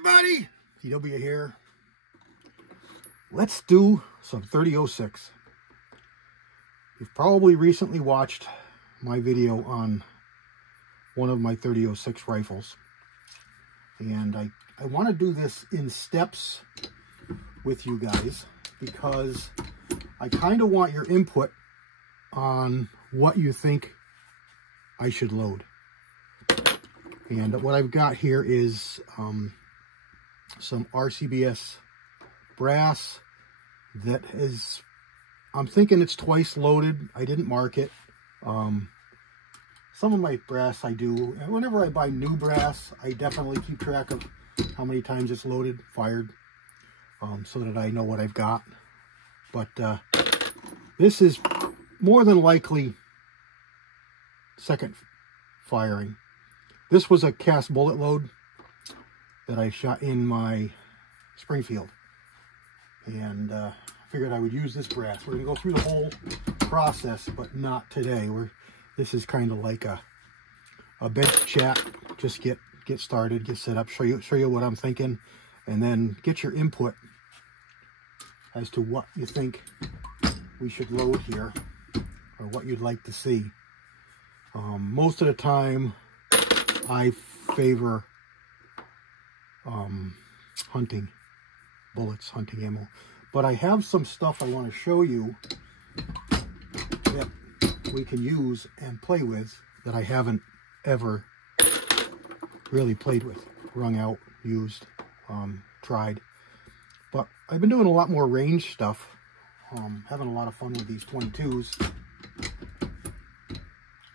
everybody, DW here. Let's do some 30-06. You've probably recently watched my video on one of my 30-06 rifles. And I want to do this in steps with you guys because I kind of want your input on what you think I should load. And what I've got here is some RCBS brass that is, I'm thinking it's twice loaded. I didn't mark it. Some of my brass I do. And whenever I buy new brass, I definitely keep track of how many times it's loaded, fired, so that I know what I've got. But this is more than likely second firing. This was a cast bullet load that I shot in my Springfield. And figured I would use this brass. We're going to go through the whole process, but not today. This is kind of like a bench chat. Just get started, get set up, show you what I'm thinking, and then get your input as to what you think we should load here, or what you'd like to see. Most of the time, I favor hunting bullets, hunting ammo. But I have some stuff I want to show you that we can use and play with that I haven't ever really played with, wrung out, used, tried. But I've been doing a lot more range stuff, having a lot of fun with these 22s,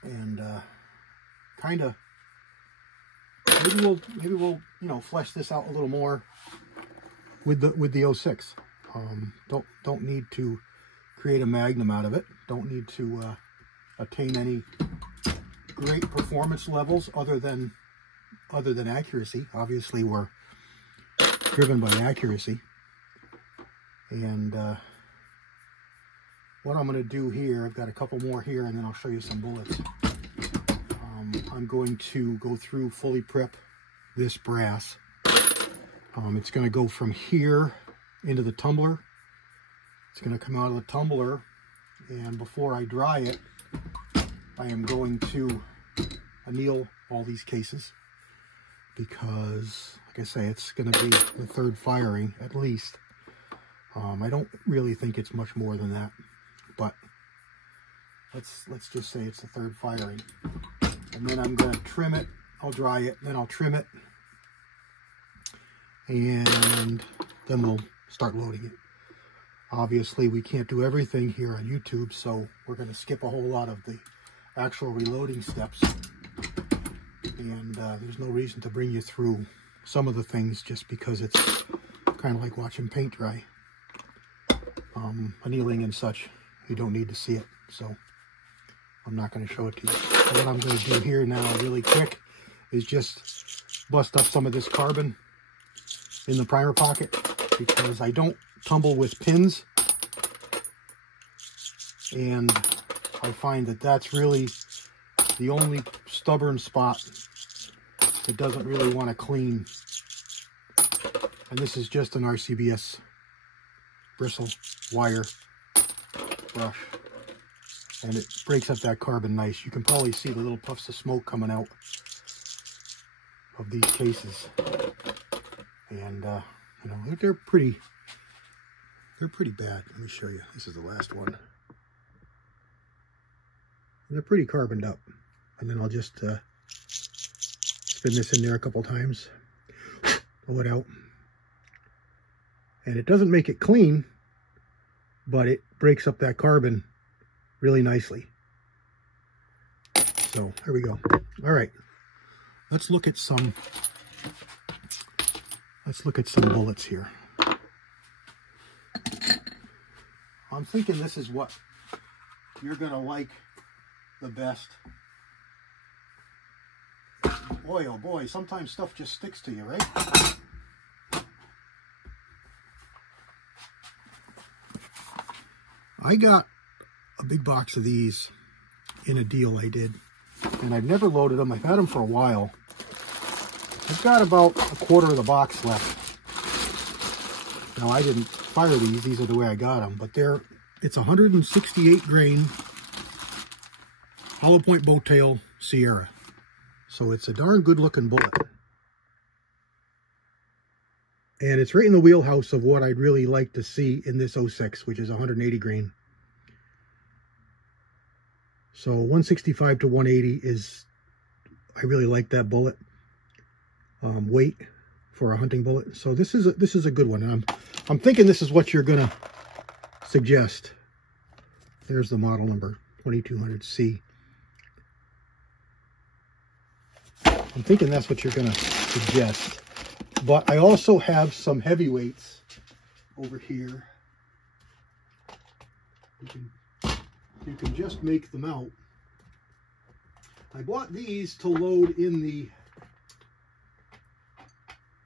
and kind of maybe we'll you know, flesh this out a little more with the 06. Don't need to create a magnum out of it. Don't need to attain any great performance levels other than accuracy. Obviously, we're driven by accuracy. And what I'm going to do here, I've got a couple more here, and then I'll show you some bullets. I'm going to go through, fully prep this brass. It's going to go from here into the tumbler. It's going to come out of the tumbler, and before I dry it, I am going to anneal all these cases because, like I say, it's going to be the third firing at least. I don't really think it's much more than that, but let's just say it's the third firing. And then I'm going to trim it. I'll dry it, then I'll trim it, and then we'll start loading it. Obviously, we can't do everything here on YouTube, so we're going to skip a whole lot of the actual reloading steps. And there's no reason to bring you through some of the things just because it's kind of like watching paint dry. Annealing and such, you don't need to see it, so I'm not going to show it to you. So what I'm going to do here now really quick is just bust up some of this carbon in the primer pocket, because I don't tumble with pins, and I find that that's really the only stubborn spot that doesn't really want to clean. And this is just an RCBS bristle wire brush, and it breaks up that carbon nice. You can probably see the little puffs of smoke coming out of these cases, and you know, they're pretty bad. Let me show you. This is the last one. They're pretty carboned up. And then I'll just spin this in there a couple times, pull it out, and it doesn't make it clean, but it breaks up that carbon really nicely. So there we go. All right, let's look at some bullets here. I'm thinking this is what you're gonna like the best. Boy, oh boy, sometimes stuff just sticks to you, right? I got a big box of these in a deal I did, and I've never loaded them. I've had them for a while, I've got about a quarter of the box left. Now, I didn't fire these. These are the way I got them. But it's 168 grain hollow point boat tail Sierra. So it's a darn good looking bullet. And it's right in the wheelhouse of what I'd really like to see in this 06, which is 180 grain. So 165 to 180 is, I really like that bullet. Weight for a hunting bullet. So this is a good one. And I'm thinking this is what you're gonna suggest. There's the model number, 2200C. I'm thinking that's what you're gonna suggest. But I also have some heavyweights over here. You can just make them out. I bought these to load in the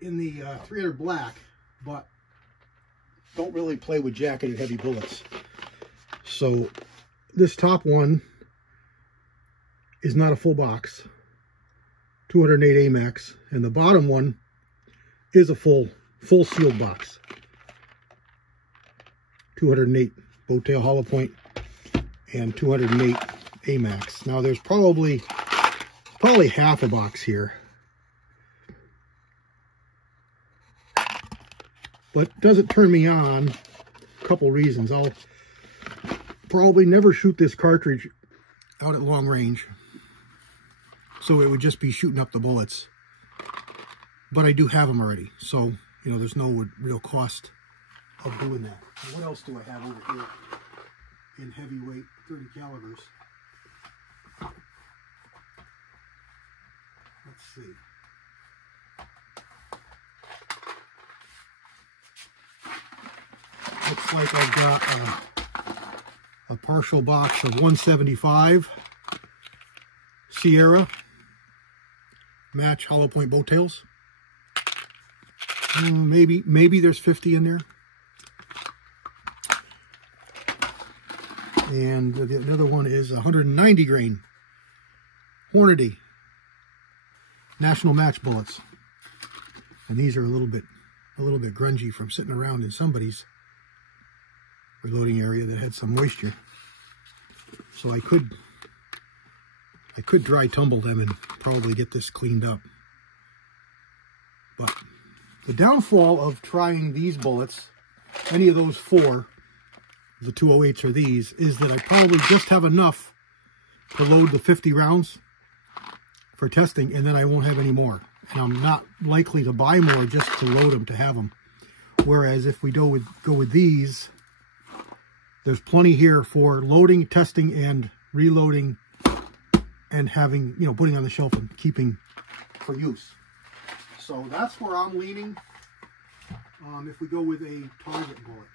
300 black, but don't really play with jacketed heavy bullets. So this top one is not a full box, 208 AMAX, and the bottom one is a full sealed box, 208 boat tail hollow point and 208 AMAX. Now there's probably half a box here, but doesn't turn me on. A couple reasons. I'll probably never shoot this cartridge out at long range, so it would just be shooting up the bullets. But I do have them already, so you know there's no real cost of doing that. And what else do I have over here in heavyweight 30 calibers? Let's see. Looks like I've got a partial box of 175 Sierra match hollow point boat tails. Maybe there's 50 in there. And the other one is 190 grain Hornady National Match bullets. And these are a little bit grungy from sitting around in somebody's reloading area that had some moisture. So I could dry tumble them and probably get this cleaned up. But the downfall of trying these bullets, any of those four, the 208s or these, is that I probably just have enough to load the 50 rounds for testing, and then I won't have any more. And I'm not likely to buy more just to load them, to have them. Whereas if we go with these, there's plenty here for loading, testing, and reloading, and having, you know, putting on the shelf and keeping for use. So that's where I'm leaning. If we go with a target bullet.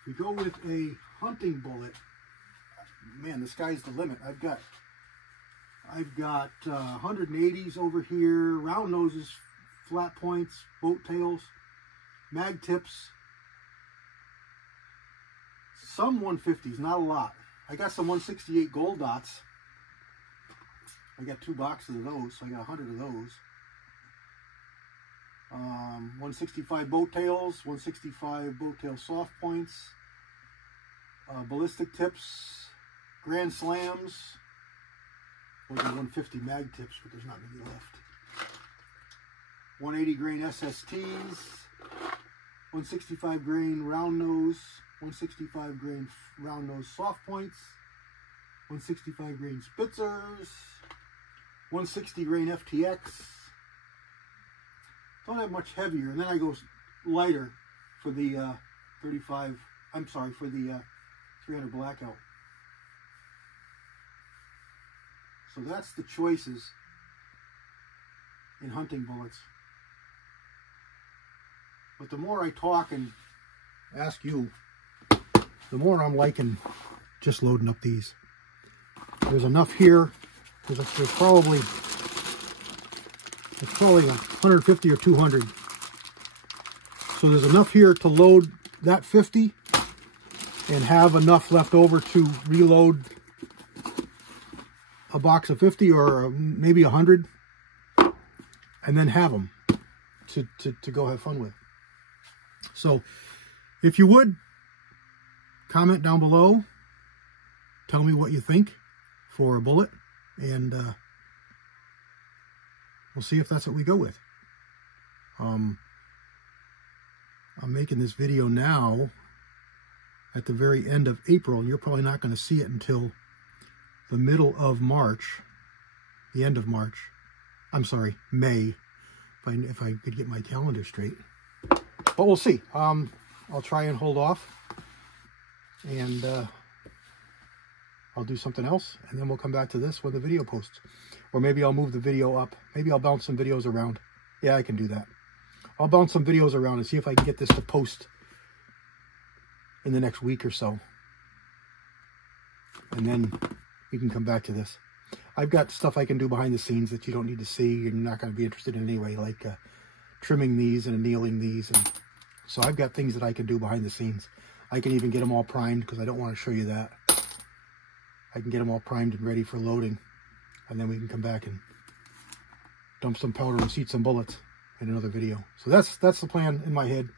If we go with a hunting bullet, man, the sky's the limit. I've got 180s over here, round noses, flat points, boat tails, mag tips, some 150s, not a lot. I got some 168 gold dots. I got 2 boxes of those, so I got 100 of those. 165 boat tails, 165 boat tail soft points, ballistic tips, Grand Slams. Those are 150 mag tips, but there's not many left. 180 grain SSTs, 165 grain round nose, 165 grain round nose soft points, 165 grain Spitzers, 160 grain FTX. Don't have much heavier, and then I go lighter for the 300 blackout. So that's the choices in hunting bullets. But the more I talk and ask you, the more I'm liking just loading up these. There's enough here. There's probably 150 or 200. So there's enough here to load that 50 and have enough left over to reload a box of 50 or maybe 100. and then have them to go have fun with. So if you would, comment down below, tell me what you think for a bullet, and we'll see if that's what we go with. I'm making this video now at the very end of April, and you're probably not going to see it until the middle of March, the end of March. I'm sorry, May, if I could get my calendar straight. But we'll see. I'll try and hold off, and I'll do something else, and then we'll come back to this when the video posts. Or maybe I'll move the video up. Maybe I'll bounce some videos around. Yeah, I can do that. I'll bounce some videos around and see if I can get this to post in the next week or so. And then we can come back to this. I've got stuff I can do behind the scenes that you don't need to see. You're not going to be interested in anyway, like trimming these and annealing these. And so I've got things that I can do behind the scenes. I can even get them all primed, because I don't want to show you that. I can get them all primed and ready for loading. And then we can come back and dump some powder and seat some bullets in another video. So that's the plan in my head.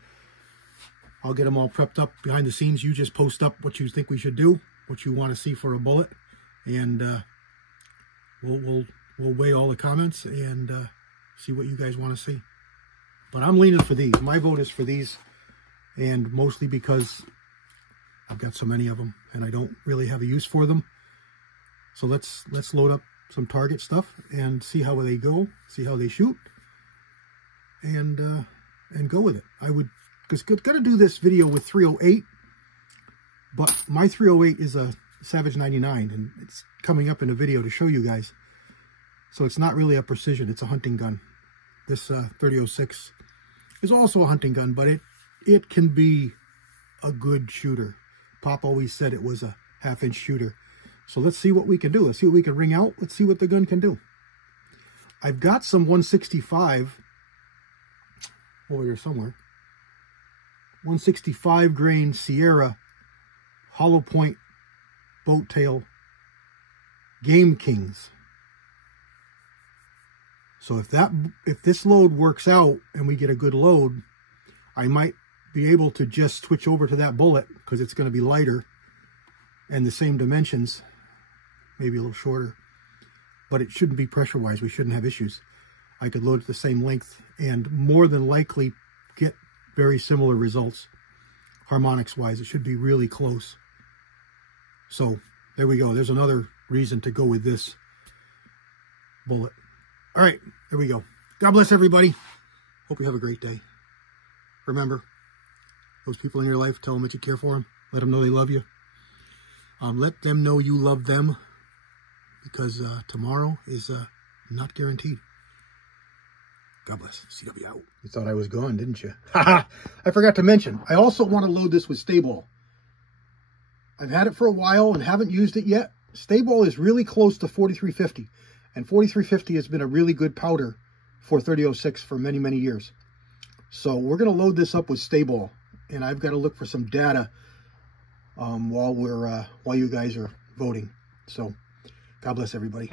I'll get them all prepped up behind the scenes. You just post up what you think we should do, what you want to see for a bullet, and we'll weigh all the comments and see what you guys want to see. But I'm leaning for these. My vote is for these, and mostly because I've got so many of them and I don't really have a use for them. So let's load up some target stuff and see how they go, see how they shoot, and go with it. I would, because I'm gonna do this video with 308, but my 308 is a Savage 99, and it's coming up in a video to show you guys. So it's not really a precision, it's a hunting gun. This 3006 is also a hunting gun, but it can be a good shooter. Pop always said it was a half-inch shooter. So let's see what we can do. Let's see what we can ring out. Let's see what the gun can do. I've got some 165 over here somewhere. 165 grain Sierra hollow point boat tail Game Kings. So if this load works out and we get a good load, I might be able to just switch over to that bullet, because it's going to be lighter and the same dimensions, maybe a little shorter, but it shouldn't be pressure-wise. We shouldn't have issues. I could load it the same length and more than likely get very similar results. Harmonics-wise, it should be really close. So there we go. There's another reason to go with this bullet. All right, there we go. God bless everybody. Hope you have a great day. Remember, those people in your life, tell them that you care for them. Let them know they love you. Let them know you love them, because tomorrow is not guaranteed. God bless. CW out. You thought I was gone, didn't you? Haha! I forgot to mention, I also want to load this with Sta-Ball. I've had it for a while and haven't used it yet. Sta-Ball is really close to 4350, and 4350 has been a really good powder for 3006 for many, many years. So we're going to load this up with Sta-Ball, and I've got to look for some data while you guys are voting. So God bless everybody.